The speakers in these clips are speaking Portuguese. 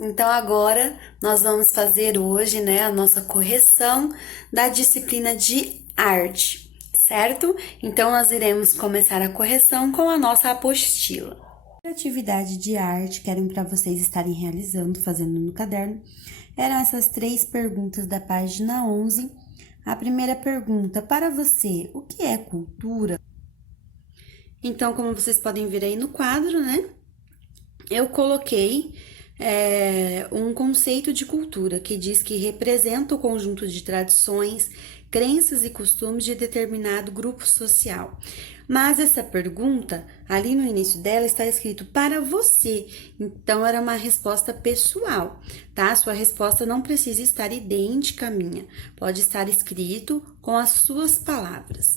Então agora nós vamos fazer hoje, né, a nossa correção da disciplina de arte, certo? Então nós iremos começar a correção com a nossa apostila. A atividade de arte que eram para vocês estarem realizando, fazendo no caderno, eram essas 3 perguntas da página 11. A primeira pergunta, para você, o que é cultura? Então, como vocês podem ver aí no quadro, né, eu coloquei um conceito de cultura que diz que representa o conjunto de tradições, crenças e costumes de determinado grupo social. Mas essa pergunta, ali no início dela, está escrito para você. Então, era uma resposta pessoal, tá? Sua resposta não precisa estar idêntica à minha. Pode estar escrito com as suas palavras.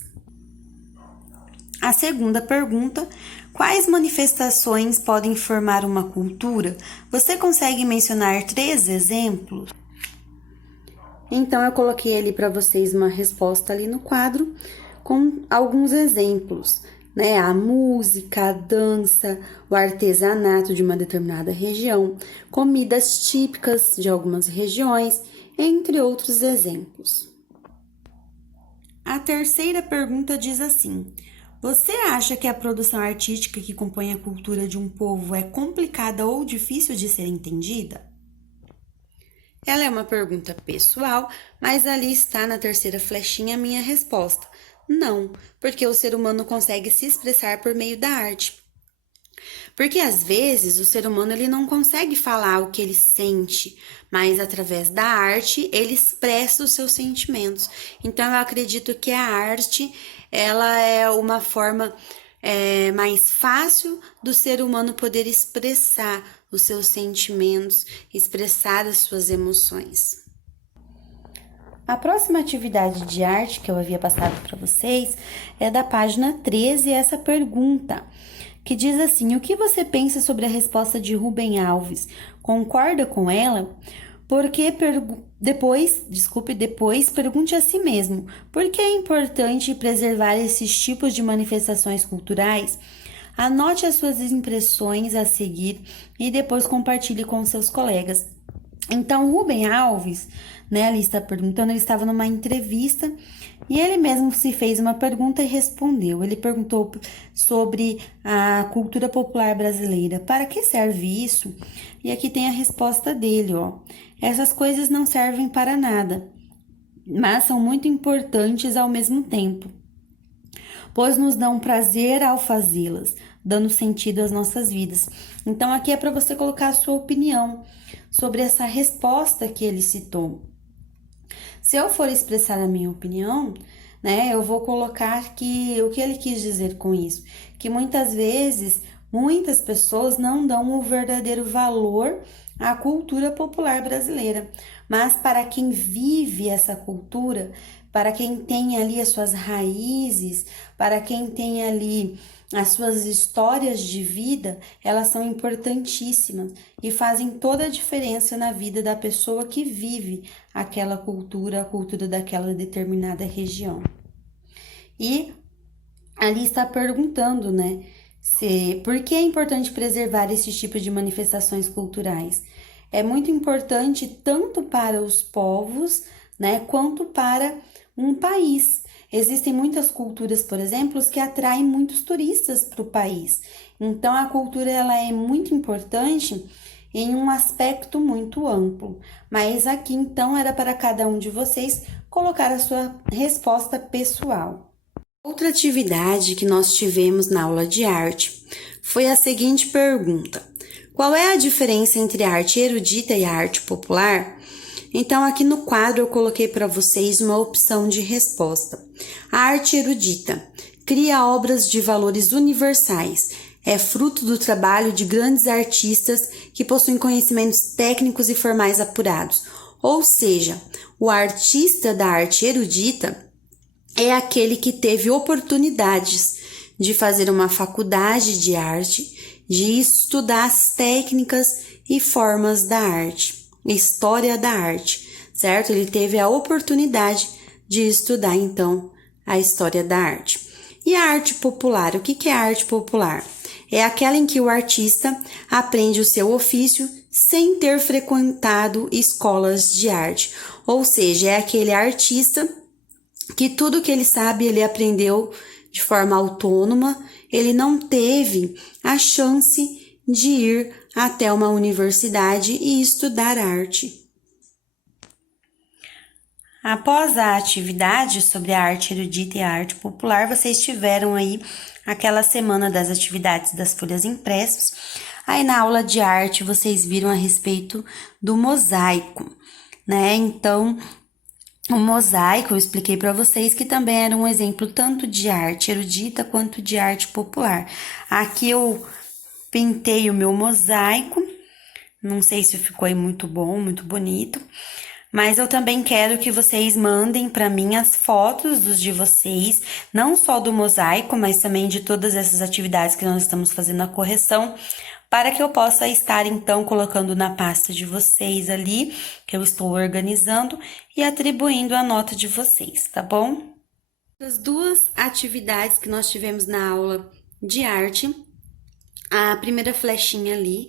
A segunda pergunta: quais manifestações podem formar uma cultura? Você consegue mencionar 3 exemplos? Então, eu coloquei ali para vocês uma resposta ali no quadro com alguns exemplos, né? A música, a dança, o artesanato de uma determinada região, comidas típicas de algumas regiões, entre outros exemplos. A terceira pergunta diz assim: você acha que a produção artística que compõe a cultura de um povo é complicada ou difícil de ser entendida? Ela é uma pergunta pessoal, mas ali está na terceira flechinha a minha resposta. Não, porque o ser humano consegue se expressar por meio da arte. Porque às vezes o ser humano ele não consegue falar o que ele sente, mas através da arte ele expressa os seus sentimentos. Então eu acredito que a arte ela é uma forma mais fácil do ser humano poder expressar os seus sentimentos, expressar as suas emoções. A próxima atividade de arte que eu havia passado para vocês é da página 13, essa pergunta, que diz assim: o que você pensa sobre a resposta de Rubem Alves? Concorda com ela? Porque depois pergunte a si mesmo: por que é importante preservar esses tipos de manifestações culturais? Anote as suas impressões a seguir e depois compartilhe com seus colegas. Então, Rubem Alves, né, ali está perguntando, ele estava numa entrevista e ele mesmo se fez uma pergunta e respondeu. Ele perguntou sobre a cultura popular brasileira. Para que serve isso? E aqui tem a resposta dele, ó. Essas coisas não servem para nada, mas são muito importantes ao mesmo tempo, pois nos dão prazer ao fazê-las, dando sentido às nossas vidas. Então, aqui é para você colocar a sua opinião sobre essa resposta que ele citou. Se eu for expressar a minha opinião, né, eu vou colocar que o que ele quis dizer com isso, que muitas vezes muitas pessoas não dão o verdadeiro valor à cultura popular brasileira, mas para quem vive essa cultura, para quem tem ali as suas raízes, para quem tem ali as suas histórias de vida, elas são importantíssimas e fazem toda a diferença na vida da pessoa que vive aquela cultura, a cultura daquela determinada região. E ali está perguntando, né, por que é importante preservar esses tipos de manifestações culturais? É muito importante tanto para os povos, né, quanto para um país. Existem muitas culturas, por exemplo, que atraem muitos turistas para o país. Então, a cultura ela é muito importante em um aspecto muito amplo. Mas aqui, então, era para cada um de vocês colocar a sua resposta pessoal. Outra atividade que nós tivemos na aula de arte foi a seguinte pergunta: qual é a diferença entre a arte erudita e a arte popular? Então, aqui no quadro eu coloquei para vocês uma opção de resposta. A arte erudita cria obras de valores universais, é fruto do trabalho de grandes artistas que possuem conhecimentos técnicos e formais apurados. Ou seja, o artista da arte erudita é aquele que teve oportunidades de fazer uma faculdade de arte, de estudar as técnicas e formas da arte. História da arte, certo? Ele teve a oportunidade de estudar, então, a história da arte. E a arte popular? O que é a arte popular? É aquela em que o artista aprende o seu ofício sem ter frequentado escolas de arte. Ou seja, é aquele artista que tudo que ele sabe ele aprendeu de forma autônoma, ele não teve a chance de ir até uma universidade e estudar arte. Após a atividade sobre a arte erudita e a arte popular, vocês tiveram aí aquela semana das atividades das folhas impressas. Aí na aula de arte vocês viram a respeito do mosaico, né? Então, o mosaico eu expliquei para vocês que também era um exemplo tanto de arte erudita quanto de arte popular. Aqui eu pintei o meu mosaico, não sei se ficou aí muito bom, muito bonito. Mas eu também quero que vocês mandem para mim as fotos dos de vocês, não só do mosaico, mas também de todas essas atividades que nós estamos fazendo a correção, para que eu possa estar então colocando na pasta de vocês ali, que eu estou organizando, e atribuindo a nota de vocês, tá bom? As duas atividades que nós tivemos na aula de arte, a primeira flechinha ali,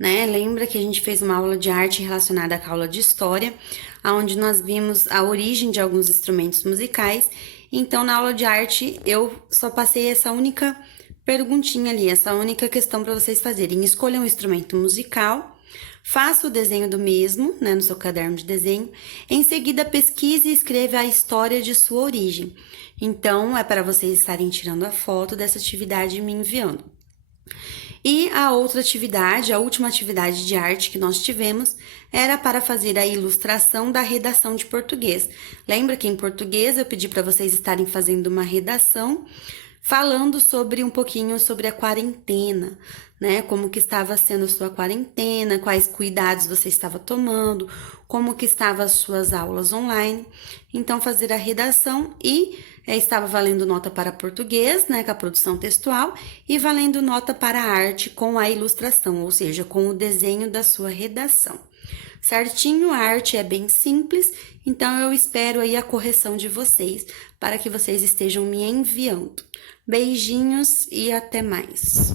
né? Lembra que a gente fez uma aula de arte relacionada com a aula de história, onde nós vimos a origem de alguns instrumentos musicais. Então, na aula de arte, eu só passei essa única perguntinha ali, essa única questão para vocês fazerem. Escolha um instrumento musical, faça o desenho do mesmo, né, no seu caderno de desenho. Em seguida, pesquise e escreva a história de sua origem. Então, é para vocês estarem tirando a foto dessa atividade e me enviando. E a outra atividade, a última atividade de arte que nós tivemos, era para fazer a ilustração da redação de português. Lembra que em português eu pedi para vocês estarem fazendo uma redação falando sobre um pouquinho sobre a quarentena, né? Como que estava sendo a sua quarentena, quais cuidados você estava tomando, como que estavam as suas aulas online. Então, fazer a redação e estava valendo nota para português, né, com a produção textual, e valendo nota para arte com a ilustração, ou seja, com o desenho da sua redação. Certinho, a arte é bem simples, então eu espero aí a correção de vocês para que vocês estejam me enviando. Beijinhos e até mais!